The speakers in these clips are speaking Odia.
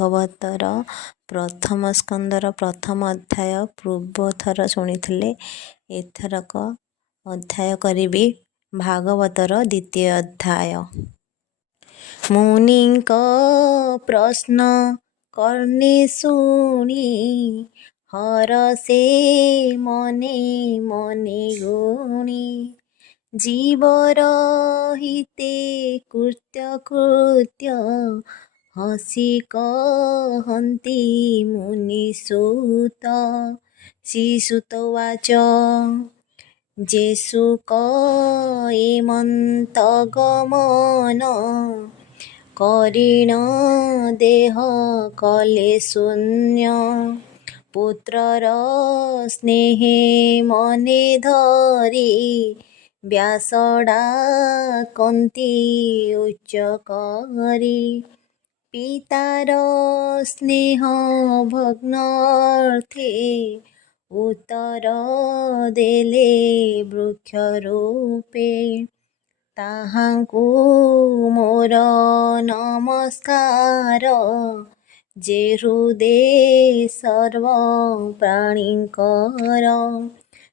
ଭାଗବତର ପ୍ରଥମ ସ୍କନ୍ଧର ପ୍ରଥମ ଅଧ୍ୟାୟ ପୂର୍ବଥର ଶୁଣିଥିଲେ। ଏଥରକ ଅଧ୍ୟାୟ କରିବି ଭାଗବତର ଦ୍ୱିତୀୟ ଅଧ୍ୟାୟ। ମୁନିଙ୍କ ପ୍ରଶ୍ନ କର୍ଣ୍ଣେ ଶୁଣି ହରଷେ ମନେ ମନେ ଗୁଣି ଜୀବର ହିତେ କୃତ୍ୟ କୃତ୍ୟ ହସି କହନ୍ତି ମୁନିସୁତ। ଶ୍ରୀସୁତ ଉବାଚ ଯେ ଶୁକ ଏମନ୍ତ ଗମନ କରିଣ ଦେହ କଲେ ଶୂନ୍ୟ ପୁତ୍ରର ସ୍ନେହେ ମନେ ଧରି ବ୍ୟାସ ଡାକନ୍ତି ଉଚ୍ଚ କରି ପିତାର ସ୍ନେହ ଭଗ୍ନାର୍ଥେ ଉତ୍ତର ଦେଲେ ବୃକ୍ଷ ରୂପେ ତାହାଙ୍କୁ ମୋର ନମସ୍କାର ଯେ ହୃଦେ ସର୍ବ ପ୍ରାଣୀଙ୍କର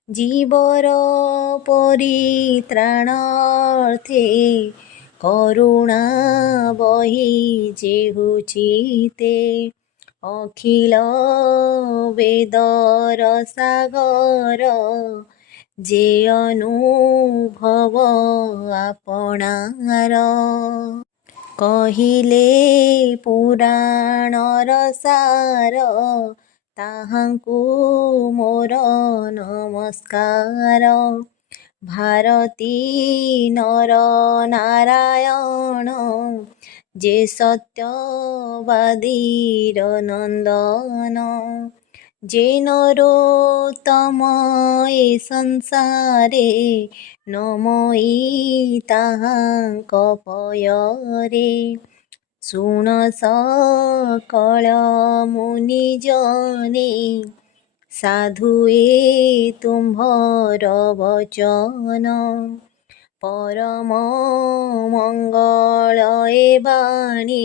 ଜୀବର ପରିତ୍ରାଣାର୍ଥେ କରୁଣା ବହି ଯେହୁଚିତେ ଅଖିଳ ବେଦର ସାଗର ଯେ ଅନୁଭବ ଆପଣାର କହିଲେ ପୁରାଣର ସାର ତାହାଙ୍କୁ ମୋର ନମସ୍କାର। ଭାରତୀ ନର ନାରାୟଣ ଯେ ସତ୍ୟବାଦୀର ନନ୍ଦନ ଯେ ନରୋତ୍ତମ ଏ ସଂସାରେ ନମଇ ତାହାଙ୍କ ପୟରେ ଶୁଣ ସକଳ ମୁନିଜନେ ସାଧୁ ଏ ତୁମ୍ଭର ବଚନ ପରମ ମଙ୍ଗଳ ଏ ବାଣୀ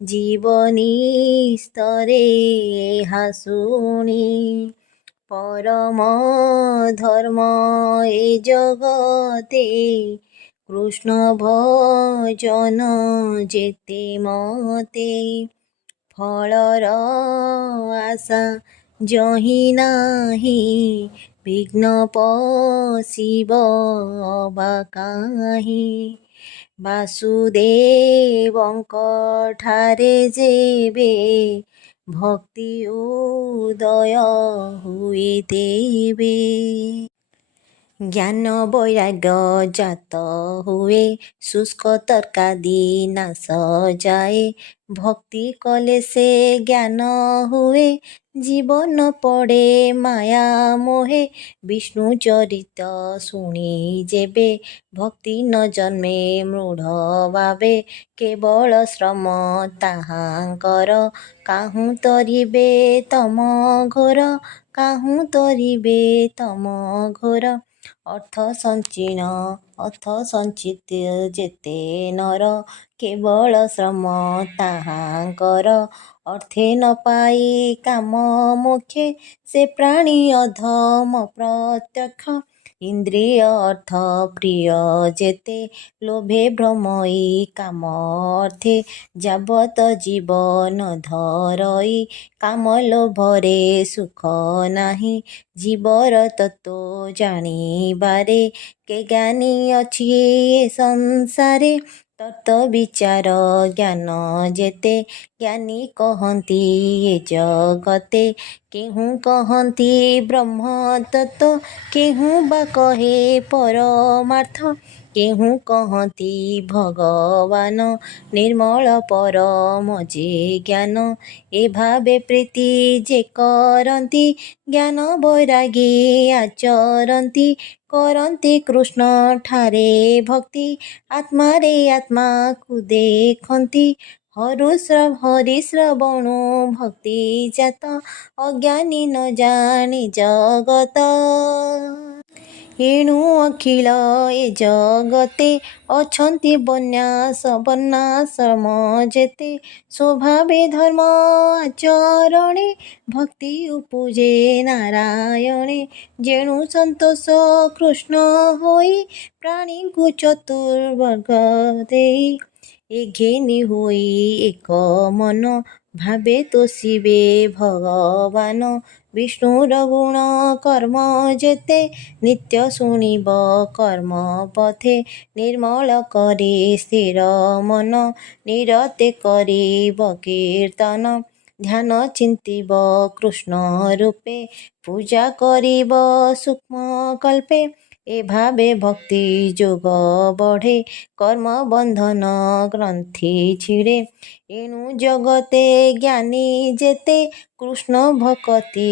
ଜୀବନୀ ସ୍ତରେ ଏହା ଶୁଣି ପରମ ଧର୍ମ ଏ ଜଗତେ କୃଷ୍ଣ ଭଜନ ଯେତେ ମତେ ଫଳର ଆଶା ଯହିଁ ନାହିଁ ବିଘ୍ନ ପଶିବ ଅବା କାହିଁ ବାସୁଦେବଙ୍କ ଠାରେ ଯେବେ ଭକ୍ତି ଉଦୟ ହୁଏ ତେବେ ଜ୍ଞାନ ବୈରାଗ୍ୟ ଜାତ ହୁଏ ଶୁଷ୍କ ତର୍କାଦି ନାଶ ଯାଏ ଭକ୍ତି କଲେ ସେ ଜ୍ଞାନ ହୁଏ ଜୀବନ ପଡ଼େ ମାୟା ମୋହେ ବିଷ୍ଣୁ ଚରିତ ଶୁଣି ଯେବେ ଭକ୍ତି ନ ଜନ୍ମେ ମୂଢ଼ ଭାବେ କେବଳ ଶ୍ରମ ତାହାଙ୍କର କାହୁଁ ତରିବେ ତମ ଘୋର କାହୁଁ ତରିବେ ତମ ଘୋର ଅର୍ଥ ସଞ୍ଚିନ ଅର୍ଥ ସଞ୍ଚିତ ଯେତେ ନର କେବଳ ଶ୍ରମ ତାହାଙ୍କର ଅର୍ଥେ ନ ପାଇ କାମ ମୋକ୍ଷେ ସେ ପ୍ରାଣୀ ଅଧମ ପ୍ରତ୍ୟକ୍ଷ ଇନ୍ଦ୍ରିୟ ଅର୍ଥ ପ୍ରିୟ ଯେତେ ଲୋଭେ ଭ୍ରମଇ କାମ ଅର୍ଥେ ଯାବତ ଜୀବନ ଧରଇ କାମ ଲୋଭରେ ସୁଖ ନାହିଁ ଜୀବର ତତ୍ତ୍ୱ ଜାଣିବାରେ କେ ଜ୍ଞାନୀ ଅଛି ଏ ସଂସାରେ ତତ୍ତ୍ୱ ବିଚାର ଜ୍ଞାନ ଯେତେ ଜ୍ଞାନୀ କହନ୍ତି ଏ ଜଗତେ କେହୁଁ କହନ୍ତି ବ୍ରହ୍ମ ତତ୍ତ୍ୱ କେହୁଁ ବା କହେ ପରମାର୍ଥ କେହୁଁ କହନ୍ତି ଭଗବାନ ନିର୍ମଳ ପରମ ଯେ ଜ୍ଞାନ ଏ ଭାବେ ପ୍ରୀତି ଯେ କରନ୍ତି ଜ୍ଞାନ ବୈରାଗୀ ଆଚରନ୍ତି କରନ୍ତି କୃଷ୍ଣ ଠାରେ ଭକ୍ତି ଆତ୍ମାରେ ଆତ୍ମାକୁ ଦେଖନ୍ତି ହରିଶ୍ରବଣୁ ଭକ୍ତି ଜାତ ଅଜ୍ଞାନୀ ନ ଜାଣି ଜଗତ ଏଣୁ ଅଖିଳ ଏ ଜଗତେ ଅଛନ୍ତି ବନ୍ୟାସ ବର୍ଣ୍ଣାଶ୍ରମ ଯେତେ ସ୍ୱଭାବେ ଧର୍ମ ଆଚରଣେ ଭକ୍ତି ଉପୁଜେ ନାରାୟଣେ ଯେଣୁ ସନ୍ତୋଷ କୃଷ୍ଣ ହୋଇ ପ୍ରାଣୀଙ୍କୁ ଚତୁର୍ବର୍ଗ ଦେଇ ଏ ଘେନି ହୋଇ ଏକ ମନ ଭାବେ ତୋଷିବେ ଭଗବାନ ବିଷ୍ଣୁର ଗୁଣ କର୍ମ ଯେତେ ନିତ୍ୟ ଶୁଣିବ କର୍ମ ପଥେ ନିର୍ମଳ କରି ସ୍ଥିର ମନ ନିରତେ କରିବ କୀର୍ତ୍ତନ ଧ୍ୟାନ ଚିନ୍ତିବ କୃଷ୍ଣ ରୂପେ ପୂଜା କରିବ ସୂକ୍ଷ୍ମ କଳ୍ପେ ଏ ଭାବେ ଭକ୍ତି ଯୋଗ ବଢ଼େ କର୍ମ ବନ୍ଧନ ଗ୍ରନ୍ଥି ଛିଡ଼େ ଏଣୁ ଜଗତେ ଜ୍ଞାନୀ ଯେତେ କୃଷ୍ଣ ଭକତି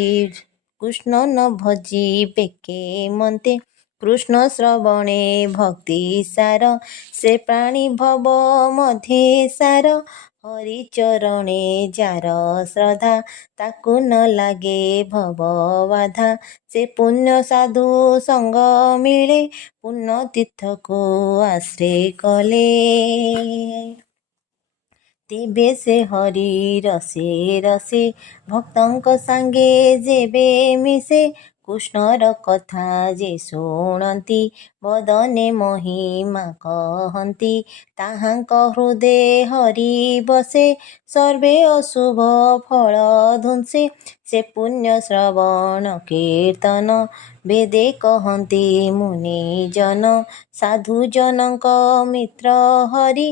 କୃଷ୍ଣ ନ ଭଜିବେ କେମନ୍ତେ କୃଷ୍ଣ ଶ୍ରବଣେ ଭକ୍ତି ସାର ସେ ପ୍ରାଣୀ ଭବ ମଧ୍ୟେ ସାର ହରିଚରଣେ ଯାର ଶ୍ରଦ୍ଧା ତାକୁ ନ ଲାଗେ ଭବ ବାଧା ସେ ପୁଣ୍ୟ ସାଧୁ ସଙ୍ଗ ମିଳେ ପୁଣ୍ୟ ତୀର୍ଥକୁ ଆଶ୍ରେ କଲେ ତେବେ ସେ ହରି ରସେ ରସେ ଭକ୍ତଙ୍କ ସାଙ୍ଗେ ଯେବେ ମିଶେ କୃଷ୍ଣର କଥା ଯେ ଶୁଣନ୍ତି ବଦନେ ମହିମା କହନ୍ତି ତାହାଙ୍କ ହୃଦେ ହରି ବସେ ସର୍ବେ ଅଶୁଭ ଫଳ ଧୁଂସେ ସେ ପୁଣ୍ୟ ଶ୍ରବଣ କୀର୍ତ୍ତନ ବେଦେ କହନ୍ତି ମୁନିଜନ ସାଧୁଜନଙ୍କ ମିତ୍ର ହରି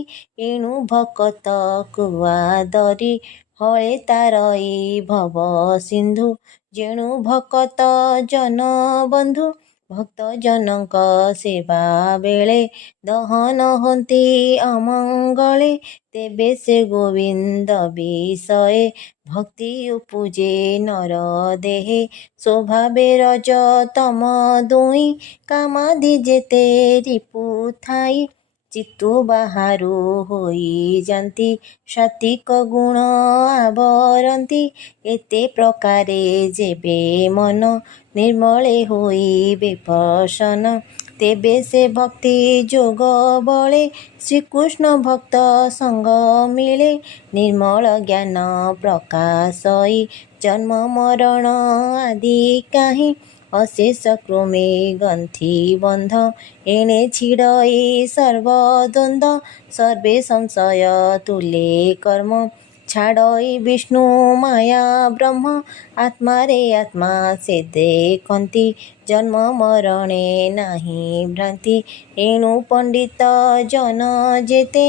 ଏଣୁ ଭକତ କୁଆଦରି ହଳେ ତାରଇ ଭବ ସିନ୍ଧୁ ଯେଣୁ ଭକତ ଜନ ବନ୍ଧୁ ଭକ୍ତ ଜନଙ୍କ ସେବା ବେଳେ ଦହନ ହନ୍ତି ଅମଙ୍ଗଳେ ତେବେ ସେ ଗୋବିନ୍ଦ ବିଷଏ ଭକ୍ତି ଉପୁଜେ ନର ଦେହେ ସ୍ୱଭାବେ ରଜ ତମ ଦୁହିଁ କାମାଦି ଯେତେ ରିପୁ ଥାଇ ଚିତ୍ତୁ ବାହାରୁ ହୋଇଯାନ୍ତି ସାତ୍ୱିକ ଗୁଣ ଆବରନ୍ତି ଏତେ ପ୍ରକାରେ ଯେବେ ମନ ନିର୍ମଳେ ହୋଇବେ ପ୍ରସନ୍ନ ତେବେ ସେ ଭକ୍ତି ଯୋଗ ବଳେ ଶ୍ରୀକୃଷ୍ଣ ଭକ୍ତ ସଙ୍ଗ ମିଳେ ନିର୍ମଳ ଜ୍ଞାନ ପ୍ରକାଶଇ ଜନ୍ମ ମରଣ ଆଦି କାହିଁ ଅଶେଷ କ୍ରମେ ଗ୍ରନ୍ଥି ବନ୍ଧ ଏଣେ ଛିଡ଼ଇ ସର୍ବଦ୍ୱନ୍ଦ୍ୱ ସର୍ବେ ସଂଶୟ ତୁଲେ କର୍ମ ଛାଡ଼ଇ ବିଷ୍ଣୁ ମାୟା ବ୍ରହ୍ମ ଆତ୍ମାରେ ଆତ୍ମା ସେ ଦେଖନ୍ତି ଜନ୍ମ ମରଣେ ନାହିଁ ଭ୍ରାନ୍ତି ଏଣୁ ପଣ୍ଡିତ ଜନ ଯେତେ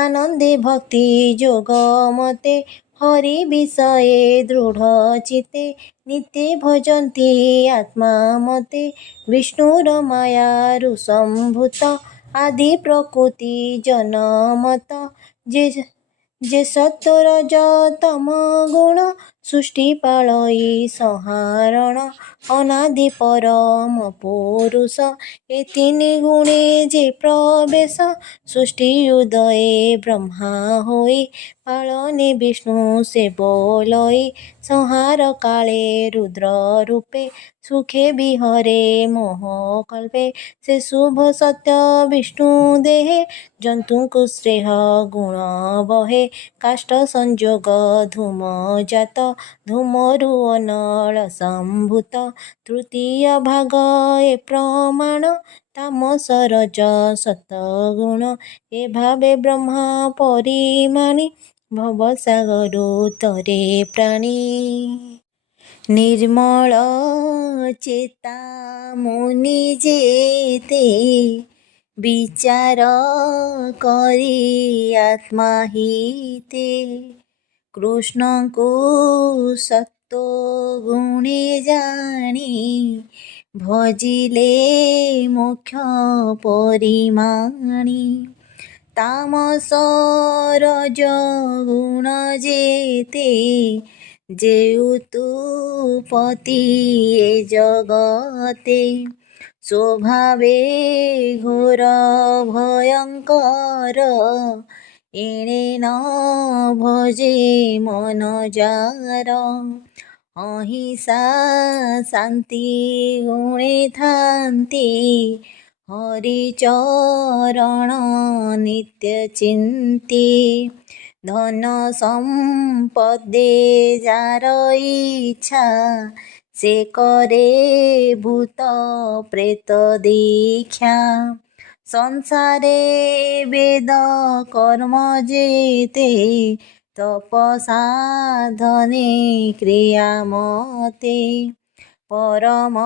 ଆନନ୍ଦେ ଭକ୍ତି ଯୋଗ ମତେ ହରି ବିଷये ଦୃଢ଼ ଚିତ୍ତେ ନିତ୍ୟ ଭଜନ୍ତି ଆତ୍ମା ମତେ ବିଷ୍ଣୁର ମାୟାରୁ ସମ୍ଭୂତ ଆଦି ପ୍ରକୃତି ଜନମତ ଯେ ସତ୍ୱ ରଜ ତମ ଗୁଣ ସୃଷ୍ଟି ପାଳଇ ସଂହାରଣ ଅନାଦି ପରମ ପୁରୁଷ ଏ ତିନି ଗୁଣେ ଯେ ପ୍ରବେଶ ସୃଷ୍ଟି ଉଦୟେ ବ୍ରହ୍ମା ହୋଇ ପାଳନେ ବିଷ୍ଣୁ ସେ ବୋଲଇ ସଂହାର କାଳେ ରୁଦ୍ର ରୂପେ ସୁଖେ ବିହରେ ମୋହ କଳ୍ପେ ସେ ଶୁଭ ସତ୍ୟ ବିଷ୍ଣୁ ଦେହେ ଜନ୍ତୁଙ୍କୁ ଶ୍ରେୟ ଗୁଣ ବହେ କାଷ୍ଠ ସଂଯୋଗ ଧୂମ ଜାତ ଧୂମରୁ ଅନଳ ସମ୍ଭୂତ ତୃତୀୟ ଭାଗ ଏ ପ୍ରମାଣ ତାମସ ରଜ ସତଗୁଣ ଏ ଭାବେ ବ୍ରହ୍ମା ପରିମାଣି ଭବସାଗରୁ ତରେ ପ୍ରାଣୀ ନିର୍ମଳ ଚେତା ମୁନି ଯେତେ ବିଚାର କରି ଆତ୍ମା ହିତେ କୃଷ୍ଣଙ୍କୁ ସତ୍ୱ ଗୁଣେ ଜାଣି ଭଜିଲେ ମୋକ୍ଷ ପରିମାଣି ତାମସ ରଜ ଗୁଣ ଯେତେ ଯେଉତୁପତି ଏ ଜଗତେ ସ୍ୱଭାବେ ଘୋର ଭୟଙ୍କର ଏଣେ ନ ଭଜେ ମନ ଯାର ଅହିଂସା ଶାନ୍ତି ଗୁଣେ ଥାନ୍ତି, ହରିଚରଣ ନିତ୍ୟ ଚିନ୍ତି। ଧନ ସମ୍ପଦେ ଯାର ଇଚ୍ଛା, ସେ କରେ ଭୂତ ପ୍ରେତ ଦୀକ୍ଷା। ସଂସାରେ ବେଦ କର୍ମ ଯେତେ, ତପ ସାଧନେ କ୍ରିୟା ମତେ। ପରମ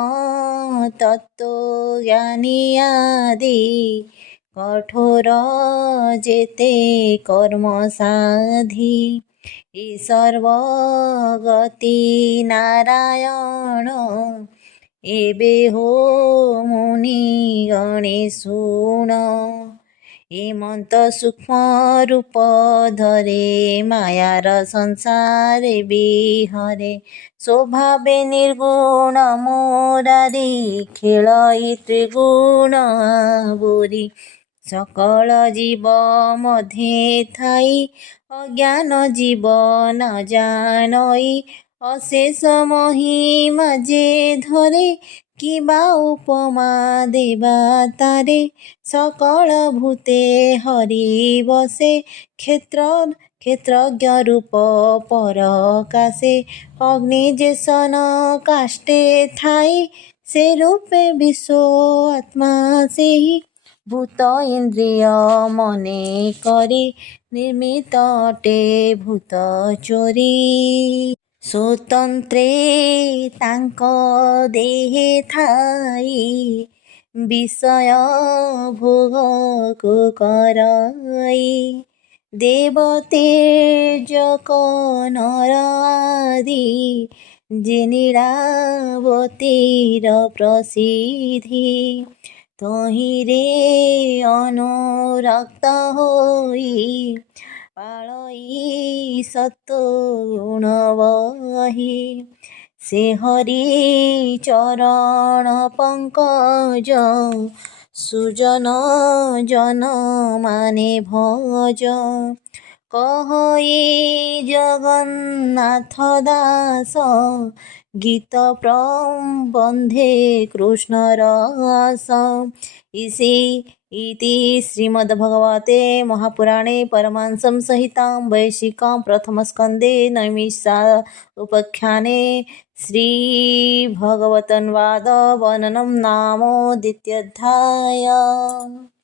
ତତ୍ତ୍ୱଜ୍ଞାନୀ ଆଦି, କଠୋର ଯେତେ କର୍ମ ସାଧି। ସର୍ବଗତି ନାରାୟଣ, ଏବେ ହୋ ମୁନି ଗଣେ ଶୁଣ। ଏମନ୍ତ ସୂକ୍ଷ୍ମ ରୂପ ଧରେ, ମାୟାର ସଂସାରେ ବିହରେ। ସ୍ୱଭାବେ ନିର୍ଗୁଣ ମୁରାରି, ଖେଳଇ ତ୍ରିଗୁଣ ଆବୋରି। ସକଳ ଜୀବ ମଧ୍ୟେ ଥାଇ, ଅଜ୍ଞାନ ଜୀବ ନ ଜାଣଇ। ଅଶେଷ ମହିମା ଯେ ଧରେ, କିବା ଉପମା ଦେବା ତାରେ। ସକଳ ଭୂତେ ହରି ବସେ, କ୍ଷେତ୍ରଜ୍ଞ ରୂପ ପରକାଶେ। ଅଗ୍ନି ଯେସନ କାଷ୍ଠେ ଥାଇ, ସେ ରୂପେ ବିଶ୍ୱ ଆତ୍ମା ସେହି। ଭୂତ ଇନ୍ଦ୍ରିୟ ମନେ କରି, ନିର୍ମିତ ଅଟେ ଭୂତ ଚୋରି। ସ୍ୱତନ୍ତ୍ରେ ତାଙ୍କ ଦେହେ ଥାଇ, ବିଷୟ ଭୋଗକୁ କରାଇ। ଦେବ ତେଜକ ନର ଆଦି, ଯେ ନୀଳାବତୀର ପ୍ରସିଦ୍ଧି। ତହିଁରେ ଅନୁରକ୍ତ ହୋଇ, ପାଳଇ ସତ୍ୱଗୁଣ ବହି। ସେ ହରି ଚରଣ ପଙ୍କଜ, ସୁଜନ ଜନ ମାନେ ଭଜ। କହଇ ଜଗନ୍ନାଥ ଦାସ, ଗୀତ ପ୍ରବନ୍ଧେ କୃଷ୍ଣ ରସ। ଇତି ଶ୍ରୀମଦ୍ଭଗବତେ ମହାପୁରାଣେ ପାରମହଂସ ସଂହିତାं वैयासिकां प्रथमस्कन्धे नैमिषारण्योपाख्याने श्रीभगवद्पाद वर्णनं नाम द्वितीयोऽध्यायः।